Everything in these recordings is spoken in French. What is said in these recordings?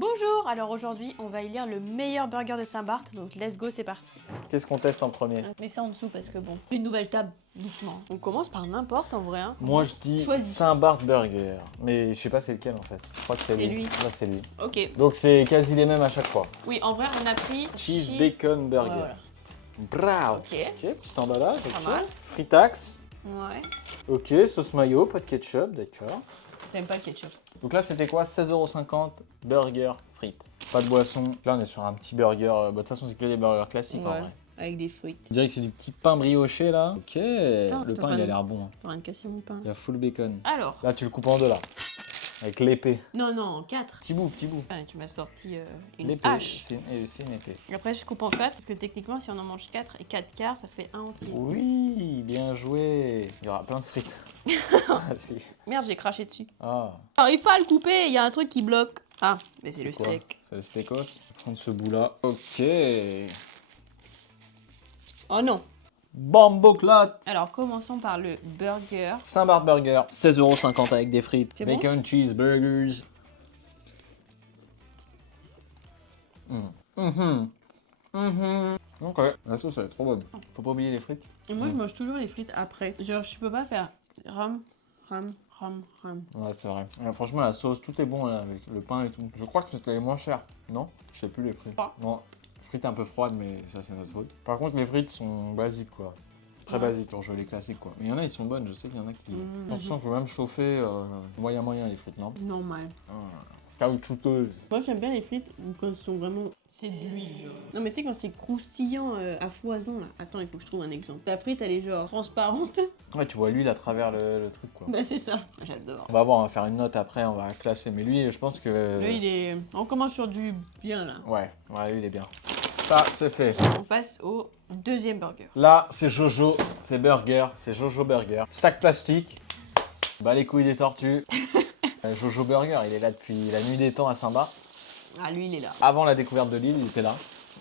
Bonjour, alors aujourd'hui on va élire le meilleur burger de Saint-Barth, donc let's go, c'est parti. Qu'est-ce qu'on teste en premier? Mets ça en dessous parce que bon, une nouvelle table, doucement. On commence par n'importe en vrai. Hein. Moi je dis Choisis. Saint-Barth Burger, mais je sais pas c'est lequel en fait. Je crois que c'est lui. Là c'est lui. Ok. Donc c'est quasi les mêmes à chaque fois. Oui, en vrai on a pris Cheese Bacon Burger. Ouais, voilà. Bravo. Ok. Petit emballage. Pas ok. mal. Fritax. Ouais. Ok, sauce mayo, pas de ketchup, d'accord. T'aimes pas le ketchup? Donc là c'était quoi? 16,50 € burger frites. Pas de boisson. Là on est sur un petit burger. Bah, de toute façon c'est que des burgers classiques en vrai. Avec des frites. On dirait que c'est du petit pain brioché là. Ok. Attends, Le pain il a l'air bon. Hein. T'as rien de cassé mon pain. Il y a full bacon. Alors. Là tu le coupes en deux là. Avec l'épée. Non, 4. Petit bout, petit bout. Ah, tu m'as sorti une L'épée, hache. c'est une épée. Après je coupe en 4 parce que techniquement si on en mange 4 et 4 quarts ça fait un entier. Oui, bien joué. Il y aura plein de frites. Ah, si. Merde, j'ai craché dessus. Ah, J'arrive pas à le couper, il y a un truc qui bloque. Ah, mais c'est le quoi? steak. C'est le steakos. Je vais prendre ce bout-là. Ok. Oh non. Bamboclat. Alors commençons par le burger. Saint-Barth Burger. 16,50 € avec des frites. C'est bon Bacon cheeseburgers. Ok. La sauce elle est trop bonne. Faut pas oublier les frites. Et moi je mange toujours les frites après. Genre je peux pas faire ram. Ouais, c'est vrai. Franchement, la sauce, tout est bon là, avec le pain et tout. Je crois que c'était les moins cher. Non? Je sais plus les prix. Pas. Non, frites un peu froides, mais ça, c'est notre faute. Par contre, les frites sont basiques, quoi. Très Ouais. basiques, genre les classiques, quoi. Mais il y en a, ils sont bonnes. Je sais qu'il y en a qui. Attention, on peut même chauffer moyen les frites, non? Normal. Caoutchouteuse. Moi j'aime bien les frites quand elles sont vraiment. C'est de l'huile genre. Non mais tu sais quand c'est croustillant à foison là. Attends, il faut que je trouve un exemple. La frite elle est genre transparente. Ouais, tu vois l'huile à travers le truc, quoi. Bah c'est ça. J'adore. On va voir, on va faire une note après, on va classer. Mais lui, je pense que. Là il est. On commence sur du bien là. Ouais, lui, il est bien. Ça, c'est fait. On passe au deuxième burger. Là, c'est Jojo, c'est burger, c'est Jojo Burger. Sac plastique, bah les couilles des tortues. Jojo Burger, il est là depuis la nuit des temps à Saint-Barth. Ah lui il est là. Avant la découverte de l'île, il était là,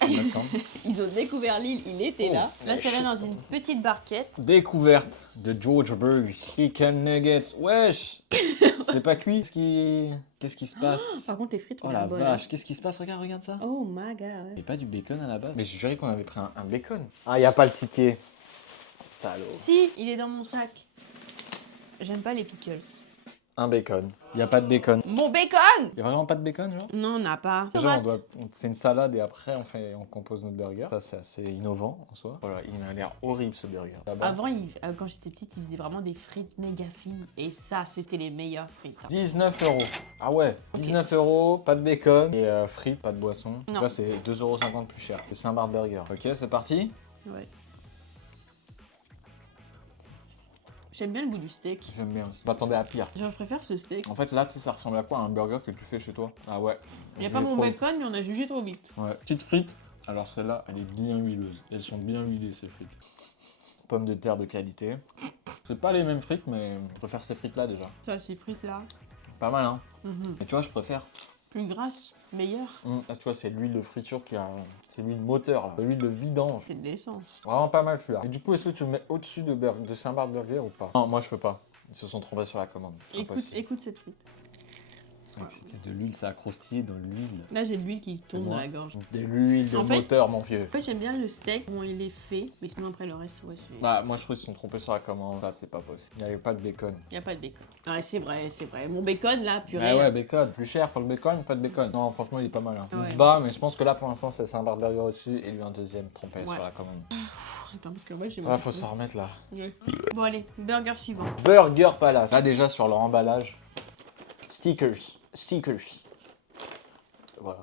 il me semble. Ils ont découvert l'île, il était là. Là ça va dans une petite barquette. Découverte de George Burger, Chicken Nuggets. Wesh, c'est pas cuit. Qu'est-ce qui se passe? Par contre les frites Oh ont la l'air bonnes. vache, qu'est-ce qui se passe? Regarde ça. Oh my god. Il y a pas du bacon à la base. Mais je jurais qu'on avait pris un bacon. Ah, il y a pas le ticket. Salaud. Si, il est dans mon sac. J'aime pas les pickles. Un bacon. Il y a pas de bacon. Mon bacon! Il y a vraiment pas de bacon, genre? Non, on n'a pas. Déjà, c'est une salade et après, on compose notre burger. Ça, c'est assez innovant en soi. Voilà, il a l'air horrible ce burger. Là-bas. Avant, quand j'étais petite, il faisait vraiment des frites méga fines. Et ça, c'était les meilleures frites. 19 €. Ah ouais, 19 €, pas de bacon et frites, pas de boisson. Non. Là, c'est 2,50 € plus cher. C'est Saint-Barth Burger. Ok, c'est parti. Ouais. J'aime bien le goût du steak. J'aime bien aussi. Je m'attendais à pire. Genre, je préfère ce steak. En fait, là, tu sais, ça ressemble à quoi? Un burger que tu fais chez toi? Ah ouais. Il n'y a pas mon bacon, mais on a jugé trop vite. Ouais. Petite frite. Alors celle-là, elle est bien huileuse. Elles sont bien huilées ces frites. Pommes de terre de qualité. C'est pas les mêmes frites, mais je préfère ces frites-là déjà. Ça, ces frites-là. Pas mal, hein. Mais tu vois, je préfère. Plus grasse, meilleure. Là, tu vois, c'est l'huile de friture qui a. C'est l'huile moteur, là. L'huile de vidange. C'est de l'essence. Vraiment pas mal celui-là. Et du coup, est-ce que tu le mets au-dessus de Saint-Barth Burger ou pas? Non, moi je peux pas. Ils se sont trompés sur la commande. Écoute cette frite. Mec, c'était de l'huile, ça a croustillé dans l'huile. Là, j'ai de l'huile qui tourne dans la gorge. De l'huile de En fait- moteur, mon vieux. En fait, j'aime bien le steak, comment il est fait. Mais sinon, après, le reste, ouais, c'est... Bah, moi je trouve qu'ils se sont trompés sur la commande. Là, c'est pas possible. Il n'y avait pas de bacon. Il n'y a pas de bacon. Ouais, c'est vrai, c'est vrai. Mon bacon, là, purée. Ah ouais, bacon. Plus cher pour le bacon, pas de bacon. Non, franchement, il est pas mal. Hein. Il Ouais. se bat, mais je pense que là, pour l'instant, c'est Saint-Barth Burger au-dessus et lui un deuxième trompé Ouais. sur la commande. Attends, parce que moi, j'ai Ah, faut s'en remettre là. Ouais. Bon, allez, burger suivant. Burger Palace. Là, déjà, sur leur emballage, stickers. Voilà.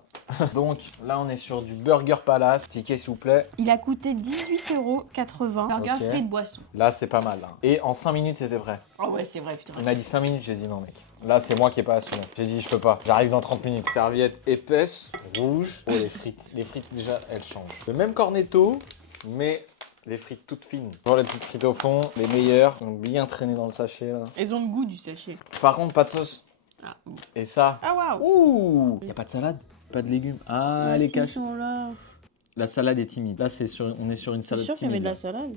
Donc, là, on est sur du Burger Palace. Ticket, s'il vous plaît. Il a coûté 18,80 €. Burger Ok. frites boisson. Là, c'est pas mal. Hein. Et en 5 minutes, c'était prêt. Oh ouais, c'est vrai, putain. Il m'a dit 5 minutes, j'ai dit non, mec. Là, c'est moi qui ai pas assumé. J'ai dit, je peux pas. J'arrive dans 30 minutes. Serviette épaisse, rouge. Oh, les frites. Les frites, déjà, elles changent. Le même cornetto, mais les frites toutes fines. Toujours les petites frites au fond, les meilleures. Elles ont bien traîné dans le sachet, là. Elles ont le goût du sachet. Par contre, pas de sauce. Ah, Et ça. ah waouh. Ouh. Y a pas de salade? Pas de légumes. Ah, les Si, caches. ils sont là. La salade est timide. Là, on est sur une C'est salade sûr qu'il y avait timide. de la salade.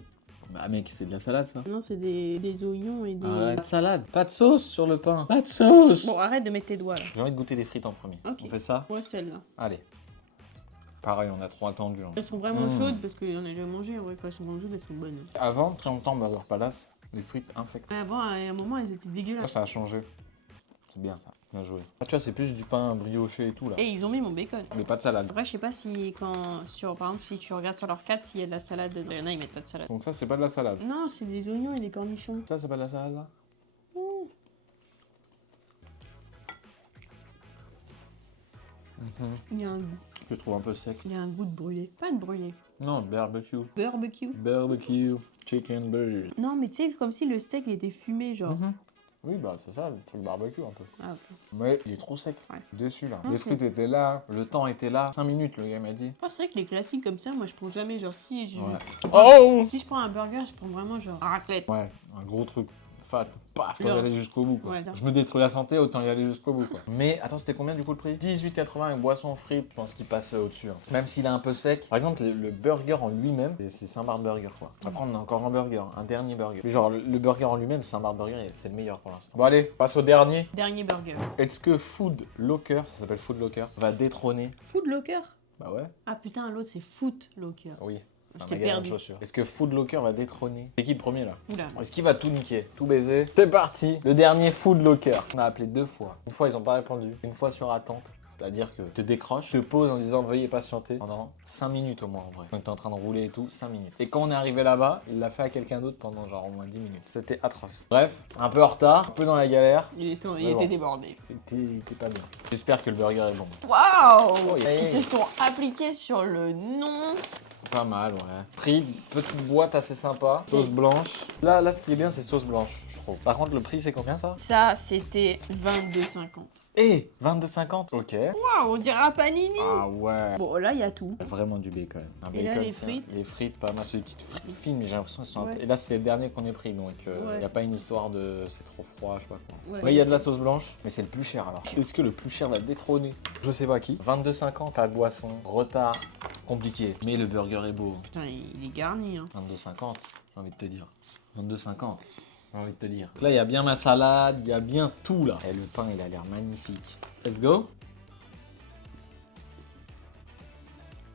Bah mec, c'est de la salade ça. Non, c'est des oignons et des... Pas de salade, pas de sauce sur le pain. Pas de sauce. Bon, arrête de mettre tes doigts là. J'ai envie de goûter les frites en premier. Ok. On fait ça? Ouais, celle-là. Allez. Pareil, on a trop attendu. Hein. Elles sont vraiment chaudes parce qu'on a déjà mangé. Ouais, quand elles sont vraiment chaudes, elles sont bonnes. Avant, très longtemps, Burger Palace, les frites infectes. Ouais, avant, à un moment, elles étaient Là, dégueulasses. ça a changé. C'est bien ça, bien joué. Ah, tu vois, c'est plus du pain brioché et tout là. Et ils ont mis mon bacon. Mais pas de salade. Après, je sais pas si par exemple, si tu regardes sur leur carte, s'il y a de la salade, il y en a, ils mettent pas de salade. Donc ça, c'est pas de la salade. Non, c'est des oignons et des cornichons. Ça, c'est pas de la salade là? Il y a un goût. Je le trouve un peu sec. Il y a un goût de brûlé. Pas de brûlé. Non, barbecue. Barbecue. Barbecue, chicken burger. Non, mais tu sais, comme si le steak il était fumé, genre. Oui, bah c'est ça, le truc barbecue un peu. Ah, ok. Mais il est trop sec. Ouais. Déçu là. Ok. Les frites étaient là, le temps était là. 5 minutes, le gars m'a dit. Oh, c'est vrai que les classiques comme ça, moi je prends jamais. Genre, si je, Ouais. Oh si je prends un burger, je prends vraiment genre un raclette. Ouais, un gros truc fat, paf, faut y Le- aller jusqu'au bout quoi. Ouais, Je me détruis la santé, autant y aller jusqu'au bout quoi. Mais attends, c'était combien du coup le prix? 18,80 avec boisson frites, je pense qu'il passe au-dessus. Hein. Même s'il est un peu sec. Par exemple, le burger en lui-même, c'est Saint-Barth Burger quoi. Après, on a encore un burger, un dernier burger. Mais genre, le burger en lui-même, Saint-Barth Burger, c'est le meilleur pour l'instant. Bon, allez, passe au dernier. Dernier burger. Est-ce que Food Locker, ça s'appelle Food Locker, va détrôner? Food Locker. Bah ouais. Ah putain, l'autre c'est Foot Locker. Oui. C'est Je un t'ai magasin de perdu. chaussures. Est-ce que Food Locker va détrôner? C'est qui le premier là? Oula. Est-ce qu'il va tout niquer? Tout baiser? C'est parti! Le dernier Food Locker. On a appelé 2 fois. Une fois, ils ont pas répondu. Une fois sur attente. C'est-à-dire que te décroche, te pose en disant veuillez patienter pendant 5 minutes au moins en vrai. Donc t'es en train de rouler et tout, 5 minutes. Et quand on est arrivé là-bas, il l'a fait à quelqu'un d'autre pendant genre au moins 10 minutes. C'était atroce. Bref, un peu en retard, un peu dans la galère. Il était bon. débordé. Il était pas bien. J'espère que le burger est bon. Waouh! Oh, yeah. Ils se sont appliqués sur le nom. Pas mal, ouais. Prix, petite boîte assez sympa. Sauce blanche. Là, ce qui est bien, c'est sauce blanche, je trouve. Par contre, le prix, c'est combien ça? Ça, c'était 22,50. Eh, 22,50. Ok. Waouh, on dirait un panini. Ah ouais. Bon, là, il y a tout. Vraiment du bacon. Un Et là, bacon, les ça. frites. Les frites, pas mal. C'est des petites frites fines, mais j'ai l'impression qu'elles sont un Ouais. peu... Et là, c'est les derniers qu'on ait pris, donc il Ouais. n'y a pas une histoire de c'est trop froid, je sais pas quoi. Ouais. Ouais, il y a de la sauce blanche, mais c'est le plus cher alors. Est-ce que le plus cher va détrôner? Je sais pas qui. 22,50, pas de boisson, retard, compliqué. Mais le burger est beau. Putain, il est garni, hein. 22,50, j'ai envie de te dire. 22,50, j'ai envie de te dire. Là, il y a bien ma salade, il y a bien tout là. Et le pain, il a l'air magnifique. Let's go.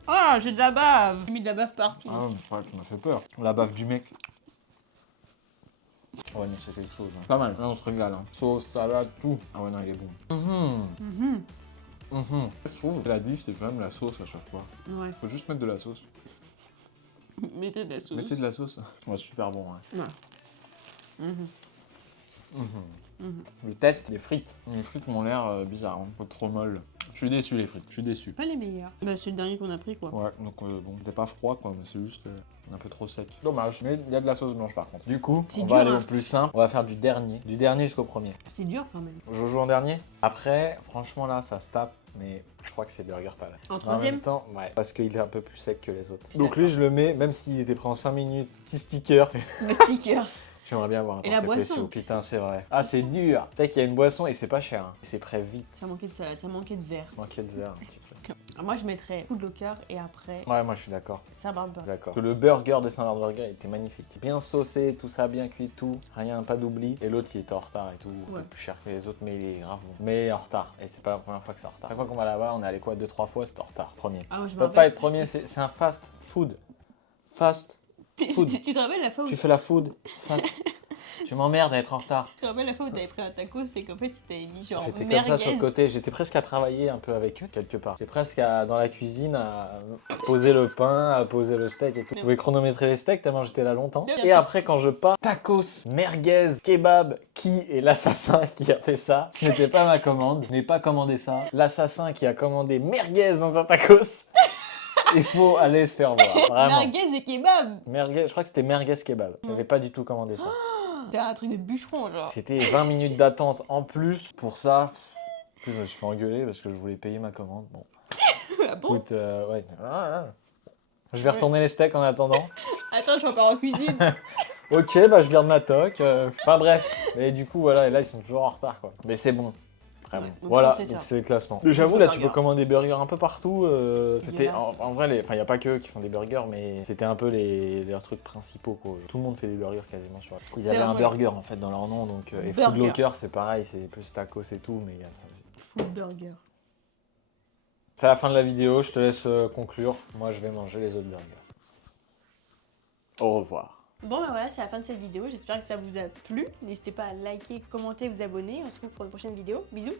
Ah, j'ai de la bave. J'ai mis de la bave partout. Ah ouais, mais tu m'as fait peur. La baffe du mec. Ouais, mais c'est quelque chose. Hein. Pas mal. Là, on se régale. Hein. Sauce, salade, tout. Ah ouais, non, il est bon. Je trouve que la diff, c'est quand même la sauce à chaque fois. Ouais. Faut juste mettre de la sauce. Mettez de la sauce. Mettez de la sauce. Ouais, super bon. Ouais. Ouais. Le test, les frites. Les frites m'ont l'air bizarres, un peu trop molles. Je suis déçu, les frites. Je suis déçu. Pas les meilleurs. Bah, c'est le dernier qu'on a pris, quoi. Ouais, donc bon, c'était pas froid quoi, mais c'est juste un peu trop sec. Dommage, mais il y a de la sauce blanche par contre. Du coup, C'est on dur, va aller hein. au plus simple. On va faire du dernier jusqu'au premier. C'est dur quand même. Je joue en dernier. Après, franchement là, ça se tape, mais je crois que c'est Burger Palace. En En troisième même temps, ouais, parce qu'il est un peu plus sec que les autres. suis Donc lui, je le mets, même s'il était pris en 5 minutes, petit sticker. Les stickers. J'aimerais bien avoir un Et la porte-clés boisson. sous. Putain, c'est vrai. Ah, c'est dur. Fait qu'il y a une boisson et c'est pas cher. Hein. C'est prêt vite. Ça manquait de salade, ça manquait de verre. Manquait de verre un petit peu. Moi, je mettrais Food Locker et après, Ouais, moi je suis d'accord. ça barbe pas. D'accord. Le burger de Saint-Barth Burger était magnifique. Bien saucé, tout ça, bien cuit, tout. Rien, pas d'oubli. Et l'autre qui était en retard et tout. Un Ouais. peu plus cher que les autres, mais il est grave bon. Mais en retard. Et c'est pas la première fois que c'est en retard. Chaque fois qu'on va là-bas, on est allé quoi 2-3 fois, c'est en retard. Premier. Ah, moi, je Ça me peut pas rappelle. être premier, c'est un fast food. Fast. food. Tu te rappelles la fois où Tu fais la food. Fast. Tu m'emmerdes à être en retard. tu te rappelles la fois où t'avais pris un taco, c'est qu'en fait, tu t'avais mis genre J'étais comme merguez. ça sur le côté, j'étais presque à travailler un peu avec eux quelque part. J'étais presque dans la cuisine à poser le pain, à poser le steak et tout. Je pouvais chronométrer les steaks tellement j'étais là longtemps. Et après quand je pars, tacos, merguez, kebab, qui est l'assassin qui a fait ça? Ce n'était pas ma commande, je n'ai pas commandé ça. L'assassin qui a commandé merguez dans un tacos. Il faut aller se faire voir, vraiment. Merguez et kebab. Merguez, je crois que c'était merguez kebab. J'avais pas du tout commandé ça. C'était un truc de bûcheron, genre. C'était 20 minutes d'attente en plus pour ça. En plus, je me suis fait engueuler parce que je voulais payer ma commande. Bon, Ah bon? écoute, ouais. Je vais retourner les steaks en attendant. Attends, je suis encore en cuisine. Ok, bah je garde ma toque. Enfin bref. Mais du coup, voilà, et là, ils sont toujours en retard, quoi. Mais c'est bon. très Ouais, bon. donc Voilà, c'est ça. donc c'est le classement. J'avoue, là, tu peux commander des burgers un peu partout. C'était en vrai, enfin, il n'y a pas que eux qui font des burgers, mais c'était un peu leurs trucs principaux, quoi. Tout le monde fait des burgers quasiment sur. Ils avaient un burger en fait dans leur nom, donc. Et Food Locker, c'est pareil, c'est plus tacos et tout, mais il y a ça aussi. Food burger. C'est la fin de la vidéo, je te laisse conclure. Moi, je vais manger les autres burgers. Au revoir. Bon bah voilà, c'est la fin de cette vidéo, j'espère que ça vous a plu. N'hésitez pas à liker, commenter, vous abonner. On se retrouve pour une prochaine vidéo. Bisous.